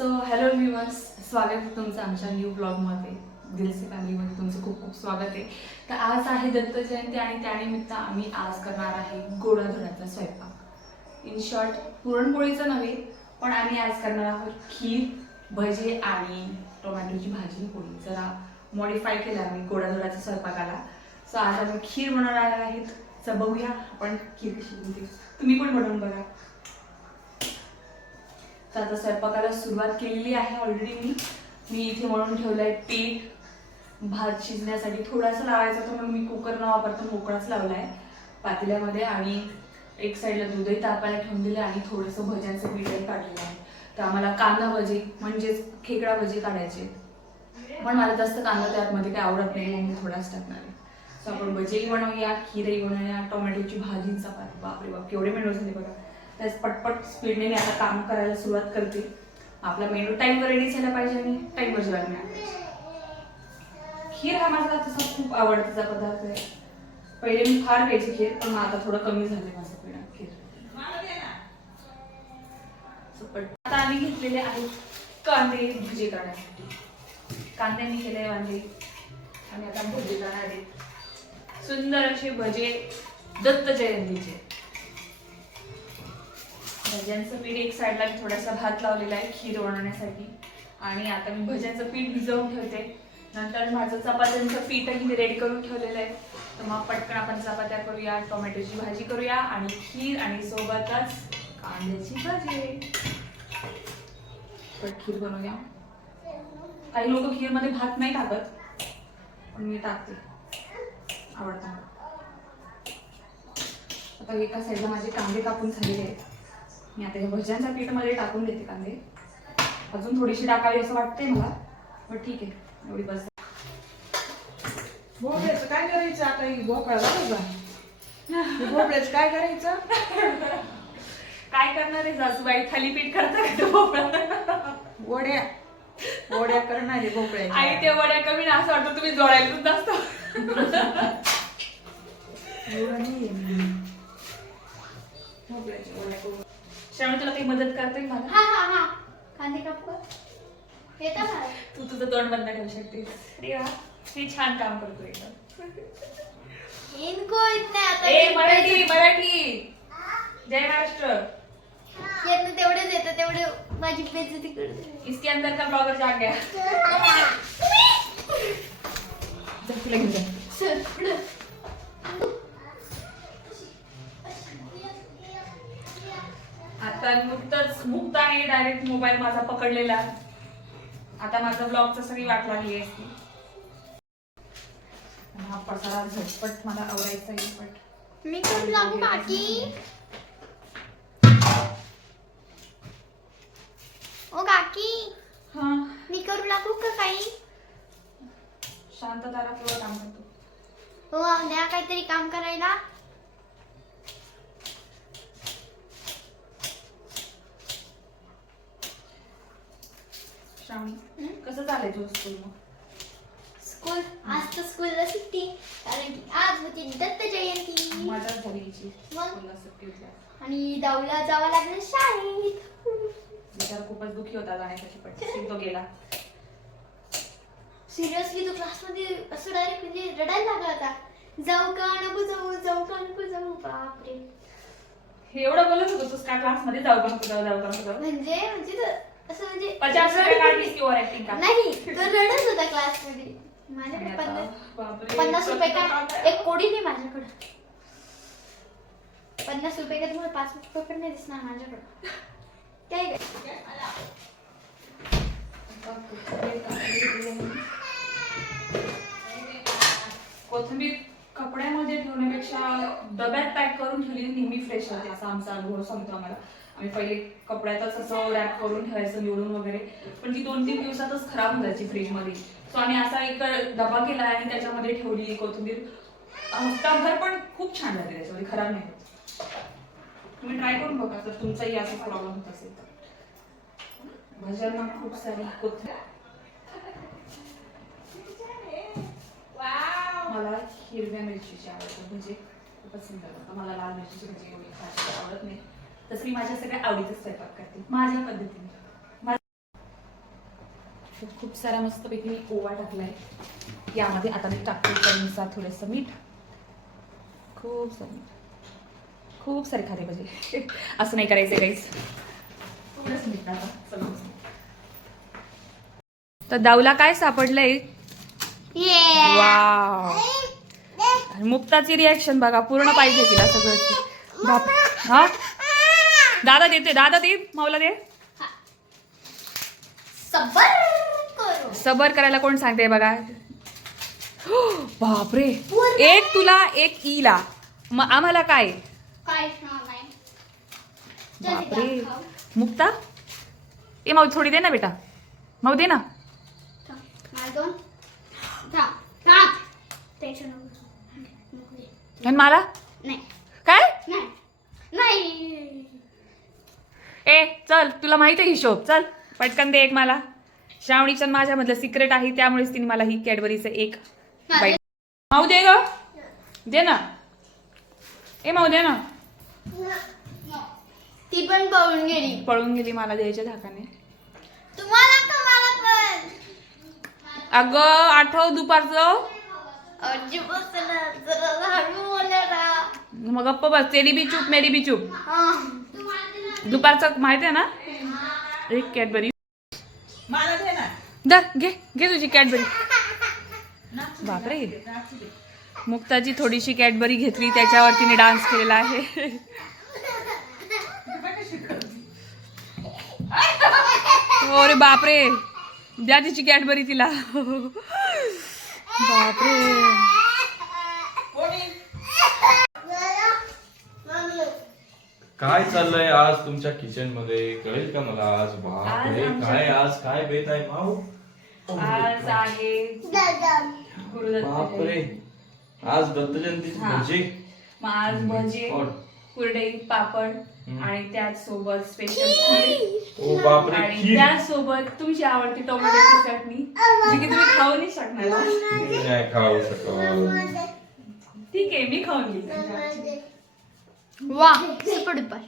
So hello viewers, स्वागत आहे तुमचं आमच्या न्यू ब्लॉगमध्ये. दिलसे फॅमिलीमध्ये तुमचं खूप खूप स्वागत आहे. तर आज आहे दत्त जयंती आणि त्यानिमित्त आम्ही आज करणार आहे गोडाधोडाचा स्वयंपाक. इन शॉर्ट, पुरणपोळीचं नव्हे, पण आम्ही आज करणार आहोत खीर, भजे आणि टोमॅटोची भाजी पोळी. जरा मॉडिफाय केलं आम्ही गोडाधोडाच्या स्वयंपाकाला. सो आज आम्ही खीर बनवणार आहेत. तर बघूया आपण खीर कशी बनते. तुम्ही पण बनवून बघा. तर आता स्वयंपाकाला सुरुवात केलेली आहे ऑलरेडी. मी इथे मळून ठेवलं आहे पीठ. भात शिजण्यासाठी थोडासा लावायचा तर म्हणून मी कुकर न वापरता मोकळाच लावला आहे पातेल्यामध्ये. आणि एक साईडला दूधही तापायला ठेवून दिलं आणि थोडंसं भज्यांचं पीठही काढलेलं आहे. तर आम्हाला कांदा भजी म्हणजेच खेकडा भजी काढायचे, पण मला जास्त कांदा त्यामध्ये काही आवडत नाही, मग मी थोडाच टाकणार आहे. सो आपण भजीही बनवूया, खीरही बनवूया, टोमॅटोची भाजी, चपाती. बापरे बाप, केवढे मेनू झाले बघा. त्याच पटपट स्पीडने मी आता काम करायला सुरुवात करते. आपला मेनू टाईमवर रेडी झाला पाहिजे आणि टाईमवर जेवायला मिळालं पाहिजे. खीर हा माझा तसा खूप आवडतीचा पदार्थ आहे. पहिले मी फार प्यायची खीर, पण आता थोडं कमी झाले माझं पिणं खीर. आता आम्ही घेतलेले आहेत कांदे भजी करण्यासाठी. कांदे मी केले वांदे आणि आता भजी करणार आहेत. सुंदर असे भजे दत्त जयंतीचे. भज्यांचं पीठ एक साईडला थोडासा भात लावलेला आहे खीर बनवण्यासाठी. आणि आता मी भज्यांचं पीठ भिजवून ठेवते. नंतर माझं चपात्यांचं पीठही मी रेडी करून ठेवलेलं आहे. तर मग पटकन आपण चपात्या करूया, टोमॅटोची भाजी करूया आणि खीर आणि सोबतच कांद्याची भाजी. खीर बनवूया. काही लोक खीर मध्ये भात नाही टाकत, पण मी टाकते, आवडतं. आता एका साईडला माझे कांदे कापून झालेले आहेत. मी आता या भज्यांच्या पीठामध्ये टाकून देते कांदे. अजून थोडीशी टाकावी असं वाटते मला, पण ठीक आहे, एवढी बस. भोपळ्याचं काय करायचं आता? भोपळा झाला का? भोपळ्याचं काय करायचं? काय करणार आहे सासूबाई? थालीपीठ करता का भोपळा? वड्या वड्या करणार आहे भोपळ्याच्या. आई ते वड्या कमी ना, असं वाटतं तुम्ही जोडायला सुद्धा असतो. एवढं नाही भोपळ्याच्या वड्या करू. श्रावणी, तुला काही मदत करते मला? हा हा हा कांदे कापू येतं मला. तू तुझं तोंड बंद ठेवू शकते. अरे वा, हे छान काम करतो एकदम. इनको इतना आता ए मराठी मराठी, जय महाराष्ट्र. येतं तेवढेच येतं, तेवढे माझी बेइज्जती करते. इसके अंदर का ब्लॉगर जाग गया. तुला घेऊन जा. चल, पुढं. आता नुकतंच मुक्ताने डायरेक्ट मोबाईल माझा पकडलेला. आता माझा ब्लॉगचा सगळी वाट लागली असती. हा पसारा झटपट मला आवडायचा आहे. पट मी करू लागू काकी? ओ काकी, हा, मी करू लागू का काही? शांतता राखल्यावर काम करतो. हो, द्या काहीतरी काम करायला. श्रावणी, कसं चालाय तुझं स्कूल? मग स्कूल आज तर स्कूलला सुट्टी, कारण की आज होती दत्त जयंती. मजा झाली हिची. मग? स्कूलला सुट्टी होती. आणि दाऊला जावं लागलं शाळेत. विचार खूपच दुःखी होता जाण्यासाठी, पण तो गेला. सिरियसली तो क्लासमध्ये असं डायरेक्ट म्हणजे रडायला लागला होता. जाऊ का नको जाऊ, जाऊ का नको जाऊ. बापरे, हे एवढं बोलत होतो तू का क्लासमध्ये? जाऊ का जाऊ, जाऊ का जाऊ? म्हणजे तो असं म्हणजे 50 काढलीस की ओव्हर ऍक्टिंग का? नाही, तो रडत होता क्लासमध्ये. माझ्याकडे बापरे, 50 रुपये का एक कोडी नाही माझ्याकडे. 50 रुपये का तुम्हाला 5 रुपये पण नाही दिसणार माझ्याकडे. काय कोथिंबीर कपड्यामध्ये ठेवण्यापेक्षा डब्यात पॅक करून ठेवली नेहमी फ्रेश होते, असा आमचा अनुभव सांगतो आम्हाला. आम्ही पहिले कपड्यातच असं रॅप करून ठेवायचं निवडून वगैरे, पण ती 2-3 दिवसातच खराब होऊन जायची फ्रीजमध्ये. सो आम्ही असा एक डबा केला आणि त्याच्यामध्ये ठेवली कोथिंबीर. हप्ताभर पण खूप छान झाली, त्याच्यामध्ये खराब नाही होत. तुम्ही ट्राय करून बघा जर तुमचाही असा प्रॉब्लेम होत असेल तर. भज्यांना खूप सारी कोथिंबीर. मला हिरव्या मिरचीची आवडते भजी, खूपच सुंदर होतं. मला लाल मिरचीची भजी एवढी खास आवडत नाही. तसं मी माझ्या सगळ्या आवडीचा स्वयंपाक करते माझ्या पद्धतीने. तर खूप सारा मस्तपैकी मी ओवा टाकलाय यामध्ये. आता मी टाकते चवीनुसार थोडंसं मीठ, खूप सारं मीठ, खूप सारे खारे पाहिजे. असं नाही करायचं गाईस. थोडंच मीठ टाका सगळं. तर दाऊला काय सापडलंय? वाव. मुक्ताची रिॲक्शन बघा, पूर्ण पाहिजे तिला सगळं. बाप. हा दादा देते, दादा दे, माऊला दे. सबर करायला कोण सांगते बघा. बापरे, एक तुला एक ईला, मग आम्हाला काय? बापरे. मुक्ता ए माऊ थोडी दे ना बेटा, माऊ दे ना. आणि मला काय? ए चल, तुला माहिती आहे हिशोब, चल पटकन दे एक मला. श्रावणीच्या माझ्यामधलं सिक्रेट आहे, त्यामुळेच तिने मला ही कॅडबरीचं एक बाईट. माऊ दे ग, दे ना. ए माऊ दे ना. ती पण पळून गेली. मला द्यायच्या धाकाने. तुम्हाला पण अगं आठव दुपारचं. मग गप्प बस. तेरी बी चूप मेरी बी चूप. दुपारचं माहिती आहे ना. एक कॅडबरी मला दे ना. दर घे घे तुझी कॅडबरी. बापरे, मुक्ताची थोडीशी कॅडबरी घेतली, त्याच्यावर तिने डान्स केलेला आहे. अरे बापरे, द्या तिची कॅडबरी तिला. बापरे. काय चाललंय आज तुमच्या किचन मध्ये, कळेल का मला आज? बापरे, काय आज काय बेत आहे माऊ? आज आहे बापरे, आज दत्त जयंतीची भजी. मग आज भजी, कुरडई, पापड आणि त्याचसोबत स्पेशल खीर. ओ बापरे, आणि खीर. त्यासोबत तुमची आवडती टोमॅटोची चटणी, जी की तुम्ही खाऊ नाही शकणार. नाही खाऊ शकत. ठीक आहे, मी खाऊन घेईन. वा सुपर डुपर.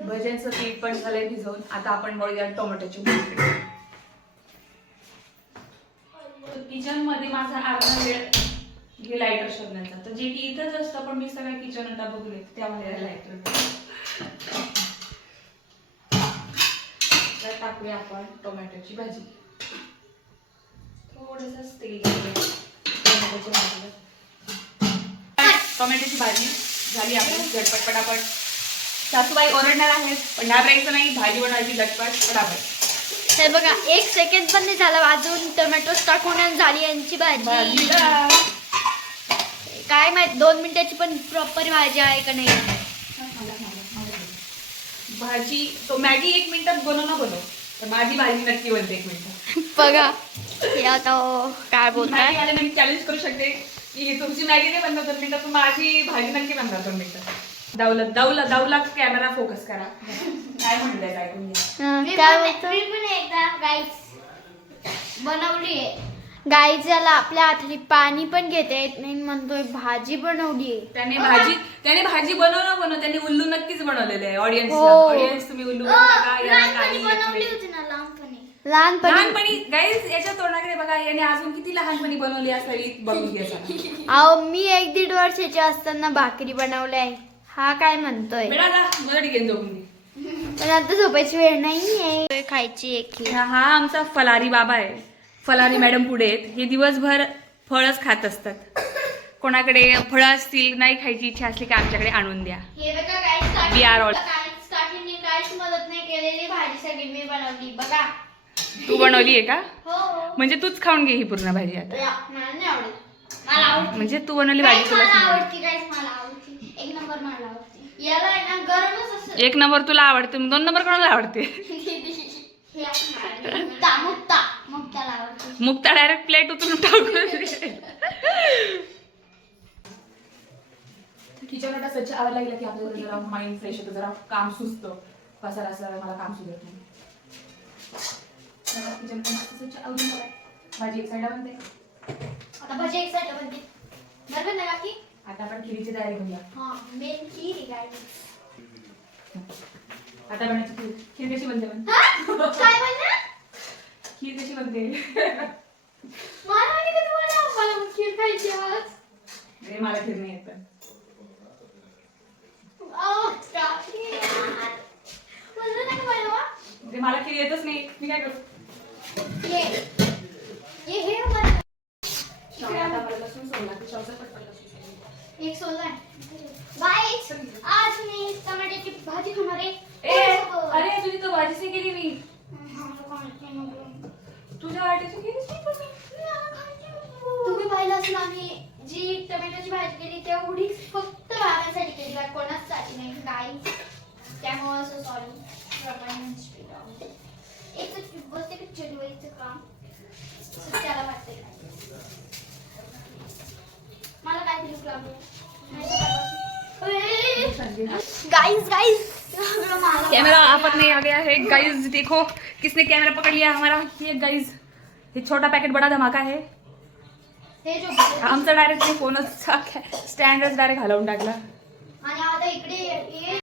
भज्यांचं पीठ पण झालंय भिजवून. आता आपण वळूया टोमॅटोची भाजी. किचन मध्ये माझा अर्धा वेळ हे लायटर शोधण्याचा, तर जे की इथंच असतं, पण मी सगळ्या किचन आता बघले त्यामध्ये लायटर. तर टाकूया आपण टोमॅटोची भाजी. थोडंसं तेल टोमॅटोच्या भाजीला. टोमॅटोची भाजी झाली आपली झटपट पटापट. सासूबाई ओरडणार आहेत, पण घाबरायचं नाही, भाजी बनवायची झटपट पटापट. हे बघा, 1 सेकंड पण नाही झाला वाजून टोमॅटोज टाकून आणि झाली यांची भाजी. काय माहित 2 मिनिटाची पण प्रॉपर भाजी आहे का नाही. भाजी तो मॅगी 1 मिनिटात बनव, तर माझी भाजी नक्की बनते 1 मिनिटात. बघा हे आता काय बोलताय. मी चॅलेंज करू शकते की तुमची मॅगी नाही बनणार 2 मिनिटात, माझी भाजी नक्की बनणार 2 मिनिटात. दाऊला कॅमेरा फोकस करा. काय म्हणताय काय तुम्ही? काय बोलतो बनवली आहे गाईज. याला आपल्या हाताने पाणी पण घेता येत नाही, म्हणतोय भाजी बनवली आहे. त्याने भाजी बनव त्याने उल्लू नक्कीच बनवलेले आहे. हो. ऑडियन्स तुम्ही उल्लू बनवता का? याला काही येत नाही. लहानपणी गाईज याच्या तोंडाकडे बघा, याने अजून किती लहानपणी बनवली असावी बघून घ्यायचा. अहो मी 1-1.5 वर्षाची असताना भाकरी बनवली आहे. हा काय म्हणतोय. बेटा जा मदत घेऊन झोपून घे. पण आता झोपायची वेळ नाहीये. खायची एक हा आमचा फलारी बाबा आहे. फलारी मॅडम पुढे आहेत. हे दिवसभर फळच खात असतात. कोणाकडे फळं असतील, नाही खायची इच्छा असली की आमच्याकडे आणून द्या. We are all. काहीच मदत नाही केलेली, भाजी सगळी मी बनवली बघा. तू बनवली आहे का? हो. म्हणजे तूच खाऊन घे ही पूर्ण भाजी आता. मला नाही आवडत. मला आवडते. म्हणजे तू बनवली भाजी तुला मला आवडते गाईस, मला आवडते. 1 नंबर मला आवडते. याला आहे ना गरमच असं. 1 नंबर तुला आवडते, 2 नंबर कोणाला आवडते? मुक्ताला आवडते. मुक्ता डायरेक्ट प्लेट उचलून टाकून. किचन आता स्वच्छ आवडला गेला की आपल्याला जरा माइंड फ्रेश होतं, जरा काम सुचतं. पसारा मला काम सुचत नाही. किचन स्वच्छ आवडून भाजी एक साईडला बनते. आता भाजी एक साईडला बनते. बरोबर ना काकी? आता आपण खिरीची तयारी करूया. मेन खीर आहे. आता बनायची खीर. खीर कशी बनते पण? हा? काय म्हणला? खीर कशी बनते? मला माहिती का तुम्हाला? मला मग खीर खायची आज. अरे मला खीर नाही येत पण. काकी यार. म्हणलं नाही का मला? अरे मला खीर येतच नाही, मी काय करू? ये हे हमारा आता मला लसूण सोडला की चौसा पटकन लसूण सोडला. एक सोल आहे. गाइस आज मी टमाट्याची भाजी खाणार आहे. अरे तुझी तो भाजीची केली मी. तुझ्या वाटेची केलीच नाही पण मी. तुम्ही पाहिलं असेल आम्ही जी टोमॅटोची भाजी केली तेवढी फक्त भावासाठी केली बाकी कोणासाठी नाही गाईस. त्यामुळे सो सॉरी. एकच बोलते की चिडवायचं काम त्याला वाटतंय. मला काय भूक लागली गाइस गाइस कैमरा आपत नहीं आ गया है गाइस. देखो किसने कैमरा पकड़ लिया हमारा. ये गाइस ये छोटा पैकेट बड़ा धमाका है. हे जो आमचा डायरेक्ट फोनचा स्टँडच डायरेक्ट हलवून टाकला. आणि आता इकडे ये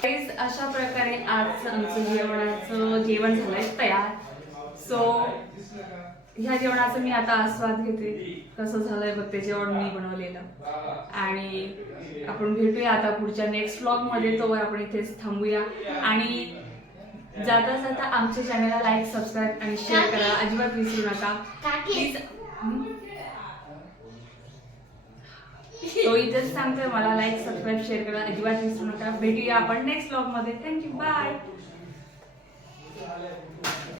गाइस अशा प्रकारे आज आमचं जेवण झालंय तयार. सो ह्या जेवणाचं मी आता आस्वाद घेते. कसं झालंय बघ ते जेवण मी बनवलेलं. आणि आपण भेटूया आता पुढच्या नेक्स्ट व्लॉग मध्ये. तो आपण इथेच थांबूया. आणि जाता जाता आमच्या चॅनलला लाईक सबस्क्राईब आणि शेअर करा अजिबात विसरू नका प्लीज. तो इथेच सांगतोय मला लाईक सबस्क्राईब शेअर करा अजिबात विसरू नका. भेटूया आपण नेक्स्ट व्लॉग मध्ये. Thank you bye.